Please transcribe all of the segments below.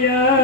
Yeah.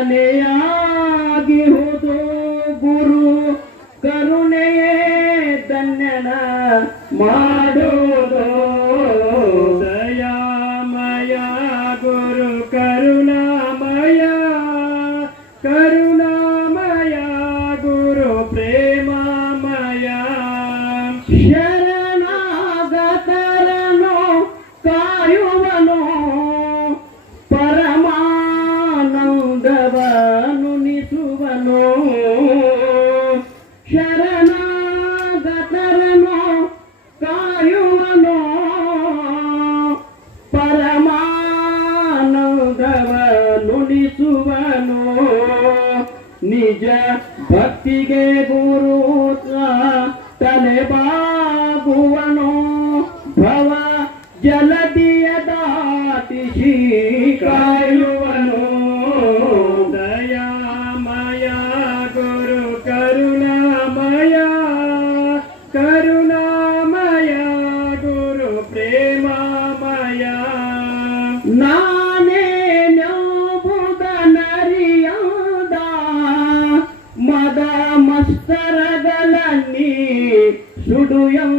ಧನ್ಯನೆಯಾಗಿಹುದು ಗುರು ಕರುಣೆಯೇ ಧನ್ಯನ ಮಾಡೋದು. ದಯಾಮಯ ಗುರು ಕರುಣಾಮಯ ಕರುಣಾಮಯ ಗುರು ಪ್ರೇಮಾಮಯ. జలదియ దాతి శ్రీకాయువను దయామయ గురు కరుణామయ కరుణామయ గురు ప్రేమామయ నానే మద మస్తరగలన్నీ సుడుయం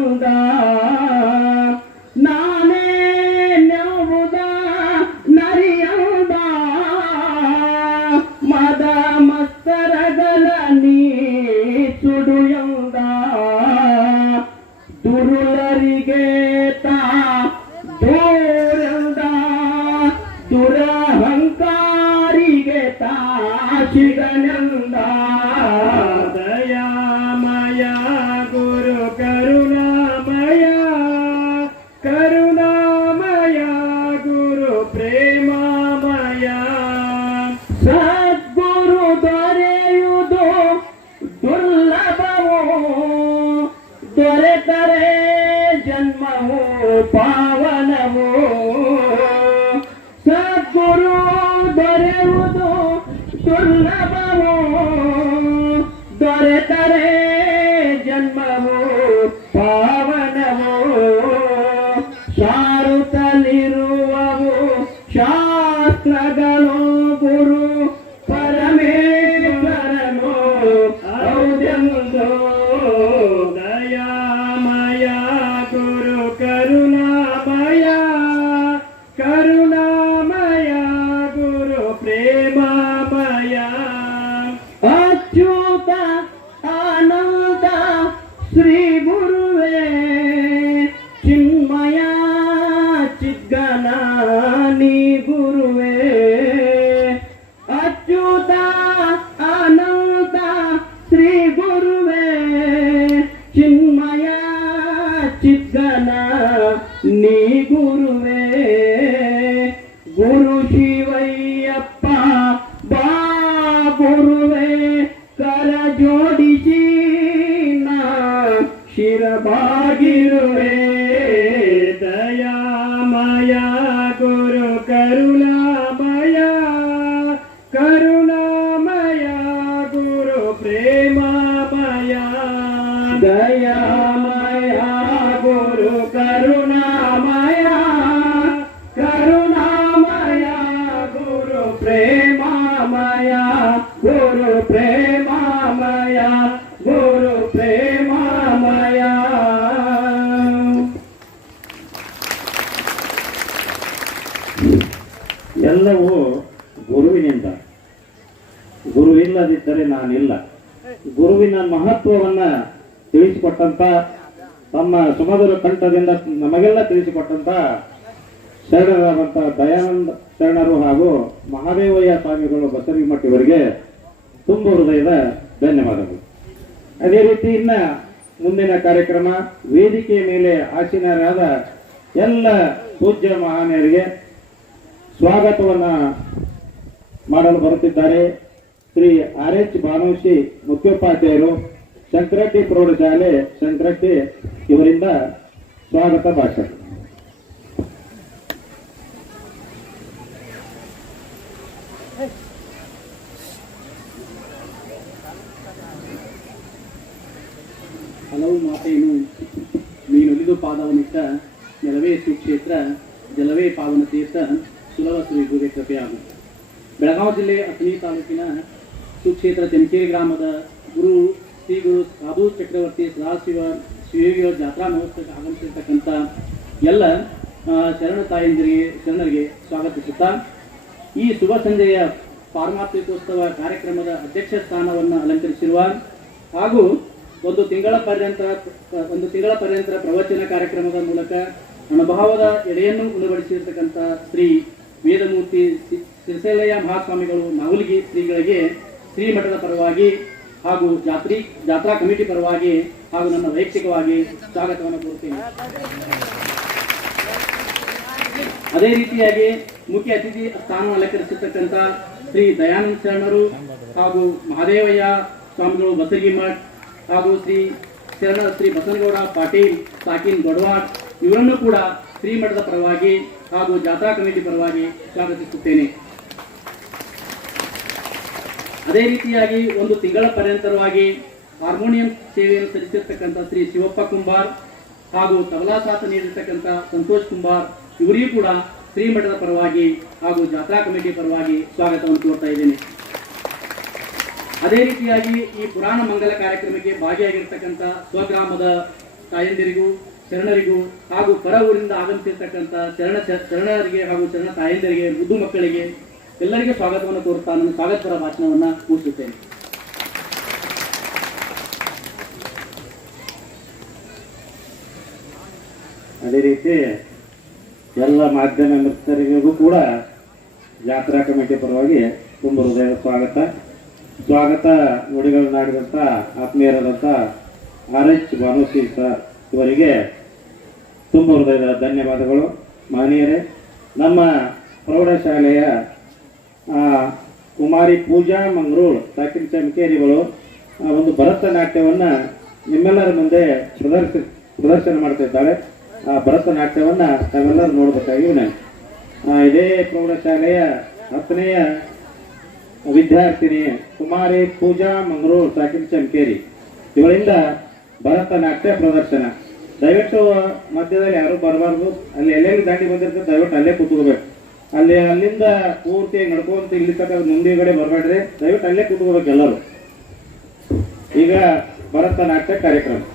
ಮಸ್ತರಗಲ ನೀಡುಯಂದ ದುರುಳರಿಗೆ ತಾ ದೂರಂದ ದುರಹಂಕಾರಿಗೆ ತಾ ಶಿಗನಂದ ದಯಾಮಯ ಗು జన్మము పావనము సద్గురు దొరెవుదు దుర్లభము దొరెతరే ಶ್ರೀ ಗುರುವೇ ಚಿನ್ಮಯ ಚಿಕ್ಕನ ನೀ ಗುರುವೇ ಅಚ್ಯುತ ಅನಂತ ಶ್ರೀ ಗುರುವೇ ಚಿನ್ಮಯ ಚಿಕ್ಕನ ನೀ ಶಿರಬಾಗಿರುವೆ ಎಲ್ಲವೂ ಗುರುವಿನಿಂದ. ಗುರುವಿಲ್ಲದಿದ್ದರೆ ನಾನಿಲ್ಲ. ಗುರುವಿನ ಮಹತ್ವವನ್ನ ತಿಳಿಸಿಕೊಟ್ಟಂತ ತಮ್ಮ ಸುಮಧುರ ಕಂಠದಿಂದ ನಮಗೆಲ್ಲ ತಿಳಿಸಿಕೊಟ್ಟಂತ ಶರಣರಾದಂಥ ದಯಾನಂದ ಶರಣರು ಹಾಗೂ ಮಹಾದೇವಯ್ಯ ಸ್ವಾಮಿಗಳು ಬಸರಿಮಠ ಇವರಿಗೆ ತುಂಬ ಹೃದಯದ ಧನ್ಯವಾದಗಳು. ಅದೇ ರೀತಿ ಇನ್ನ ಮುಂದಿನ ಕಾರ್ಯಕ್ರಮ ವೇದಿಕೆಯ ಮೇಲೆ ಆಸೀನರಾದ ಎಲ್ಲ ಪೂಜ್ಯ ಮಹಾನೀಯರಿಗೆ ಸ್ವಾಗತವನ್ನ ಮಾಡಲು ಬರುತ್ತಿದ್ದಾರೆ ಶ್ರೀ ಆರ್ ಎಚ್ ಭಾನುಶ್ರೀ ಮುಖ್ಯೋಪಾಧ್ಯಾಯರು ಶಂಕರಟ್ಟಿ ಪ್ರೌಢಶಾಲೆ ಶಂಕರಟ್ಟಿ ಇವರಿಂದ ಸ್ವಾಗತ ಭಾಷಣ ಹಲವು ಮಾತೇನು ನೀನೊಲಿದು ಪಾದವನಿಟ್ಟ ನೆಲವೇ ಸುಕ್ಷೇತ್ರ ಜಲವೇ ಪಾವನ ತೀರ್ಥ ಸುಲಭ ಸುರಿಗುವೆ ಕೃಪೆಯಾಗು ಬೆಳಗಾವಿ ಜಿಲ್ಲೆ ಅಥಣಿ ತಾಲೂಕಿನ ಸುಕ್ಷೇತ್ರ ತೆನಕೇರಿ ಗ್ರಾಮದ ಗುರು ಶ್ರೀ ಗುರು ಸಾಧು ಚಕ್ರವರ್ತಿ ಸದಾಶಿವ ಶಿವಯೋಗಿಯ ಜಾತ್ರಾ ಮಹೋತ್ಸವಕ್ಕೆ ಆಗಮಿಸಿರ್ತಕ್ಕಂಥ ಎಲ್ಲ ಶರಣ ತಾಯಂದಿರಿಗೆ, ಶರಣರಿಗೆ ಸ್ವಾಗತಿಸುತ್ತಾ, ಈ ಶುಭ ಸಂಜೆಯ ಪಾರ್ಮಾತ್ಮಿಕೋತ್ಸವ ಕಾರ್ಯಕ್ರಮದ ಅಧ್ಯಕ್ಷ ಸ್ಥಾನವನ್ನು ಅಲಂಕರಿಸಿರುವ ಹಾಗೂ ಒಂದು ತಿಂಗಳ ಪರ್ಯಂತ ಒಂದು ತಿಂಗಳ ಪರ್ಯಂತರ ಪ್ರವಚನ ಕಾರ್ಯಕ್ರಮದ ಮೂಲಕ ಅನುಭಾವದ ಎಡೆಯನ್ನು ಉಣಬಡಿಸಿರ್ತಕ್ಕಂಥ ಶ್ರೀ ವೇದಮೂರ್ತಿ ಸಿರಿಸೇಲಯ್ಯ ಮಹಾಸ್ವಾಮಿಗಳು ನಾವಲ್ಗಿ ಶ್ರೀಗಳಿಗೆ ಶ್ರೀಮಠದ ಪರವಾಗಿ ಹಾಗೂ ಜಾತ್ರಿ, ಜಾತ್ರಾ ಕಮಿಟಿ ಪರವಾಗಿ ಹಾಗೂ ನನ್ನ ವೈಯಕ್ತಿಕವಾಗಿ ಸ್ವಾಗತವನ್ನು ಕೋರುತ್ತೇನೆ. ಅದೇ ರೀತಿಯಾಗಿ ಮುಖ್ಯ ಅತಿಥಿ ಸ್ಥಾನ ಅಲಂಕರಿಸಿರ್ತಕ್ಕಂಥ ಶ್ರೀ ದಯಾನಂದ ಶರಣರು ಹಾಗೂ ಮಹಾದೇವಯ್ಯ ಸ್ವಾಮಿಗಳು ಬಸಗಿ ಮಠ್ ಹಾಗೂ ಶ್ರೀ ಶರಣ ಶ್ರೀ ಬಸನಗೌಡ ಪಾಟೀಲ್, ಸಾಕಿನ್ ಗೊಡವಾಡ್ ಇವರನ್ನು ಕೂಡ ಶ್ರೀಮಠದ ಪರವಾಗಿ ಹಾಗೂ ಜಾತ್ರಾ ಕಮಿಟಿ ಪರವಾಗಿ ಸ್ವಾಗತಿಸುತ್ತೇನೆ. ಅದೇ ರೀತಿಯಾಗಿ ಒಂದು ತಿಂಗಳ ಪರ್ಯಂತರವಾಗಿ ಹಾರ್ಮೋನಿಯಂ ಸೇವೆಯನ್ನು ಸಲ್ಲಿಸಿರ್ತಕ್ಕಂಥ ಶ್ರೀ ಶಿವಪ್ಪ ಕುಂಬಾರ್ ಹಾಗೂ ತಬಲಾ ಸಾಥ ನೀಡಿರ್ತಕ್ಕಂಥ ಸಂತೋಷ್ ಕುಂಬಾರ್ ಇವರಿಗೂ ಕೂಡ ಶ್ರೀಮಠದ ಪರವಾಗಿ ಹಾಗೂ ಜಾತ್ರಾ ಕಮಿಟಿ ಪರವಾಗಿ ಸ್ವಾಗತವನ್ನು ಕೋರ್ತಾ ಇದ್ದೇನೆ. ಅದೇ ರೀತಿಯಾಗಿ ಈ ಪುರಾಣ ಮಂಗಲ ಕಾರ್ಯಕ್ರಮಕ್ಕೆ ಭಾಗಿಯಾಗಿರ್ತಕ್ಕಂಥ ಸ್ವಗ್ರಾಮದ ತಾಯಂದಿರಿಗೂ ಶರಣರಿಗೂ ಹಾಗೂ ಪರ ಊರಿಂದ ಆಗಮಿಸಿರ್ತಕ್ಕಂಥ ಶರಣ ಶರಣರಿಗೆ ಹಾಗೂ ಶರಣ ತಾಯಂದಿರಿಗೆ, ಮುದ್ದು ಮಕ್ಕಳಿಗೆ ಎಲ್ಲರಿಗೂ ಸ್ವಾಗತವನ್ನು ಕೋರುತ್ತಾ ನನ್ನ ಸ್ವಾಗತಪರ ಭಾಷಣವನ್ನು ಮುಗಿಸುತ್ತೇನೆ. ಅದೇ ರೀತಿ ಎಲ್ಲ ಮಾಧ್ಯಮ ಮಿತ್ರರಿಗೂ ಕೂಡ ಜಾತ್ರಾ ಕಮಿಟಿ ಪರವಾಗಿ ತುಂಬ ಹೃದಯದ ಸ್ವಾಗತ. ಸ್ವಾಗತ ನುಡಿಗಳನ್ನಾಡಿದಂಥ ಆತ್ಮೀಯರಾದಂಥ ಆರ್ ಎಚ್ ಭಾನುಸಿ ಸರ್ ಇವರಿಗೆ ತುಂಬ ಹೃದಯದ ಧನ್ಯವಾದಗಳು. ಮಾನೀಯರೇ, ನಮ್ಮ ಪ್ರೌಢಶಾಲೆಯ ಕುಮಾರಿ ಪೂಜಾ ಮಂಗ್ರೂಳ್ ತಾಕಿನ ಚಮಕೇರಿಗಳು ಒಂದು ಭರತನಾಟ್ಯವನ್ನು ನಿಮ್ಮೆಲ್ಲರ ಮುಂದೆ ಪ್ರದರ್ಶ, ಪ್ರದರ್ಶನ ಮಾಡ್ತಿದ್ದಾಳೆ ಆ ಭರತನಾಟ್ಯವನ್ನು ತಾವೆಲ್ಲರೂ ನೋಡಬೇಕಾಗಿ ವಿನಂತಿ. ಇದೇ ಪ್ರೌಢಶಾಲೆಯ ಹತ್ತನೆಯ ವಿದ್ಯಾರ್ಥಿನಿ ಕುಮಾರಿ ಪೂಜಾ ಮಂಗ್ರೂಳ್ ತಾಕಿನ ಚಮಕೇರಿ ಇವಳಿಂದ ಭರತನಾಟ್ಯ ಪ್ರದರ್ಶನ. ದಯವಿಟ್ಟು ಮಧ್ಯದಲ್ಲಿ ಯಾರು ಬರಬಾರ್ದು. ಅಲ್ಲಿ ಎಲ್ಲೆಲ್ಲಿ ದಾಂಡಿ ಬಂದಿರ್ತದೆ ದಯವಿಟ್ಟು ಅಲ್ಲೇ ಕೂತ್ಕೋಬೇಕು. ಅಲ್ಲಿ, ಅಲ್ಲಿಂದ ಪೂರ್ತಿ ನಡ್ಕೊಂತ ಇಲ್ಲಿ ತನಕ ಮುಂದಿಗಡೆ ಬರಬೇಡ್ರಿ. ದಯವಿಟ್ಟು ಅಲ್ಲೇ ಕೂತ್ಕೋಬೇಕು ಎಲ್ಲರೂ. ಈಗ ಭರತನಾಟ್ಯ ಕಾರ್ಯಕ್ರಮ.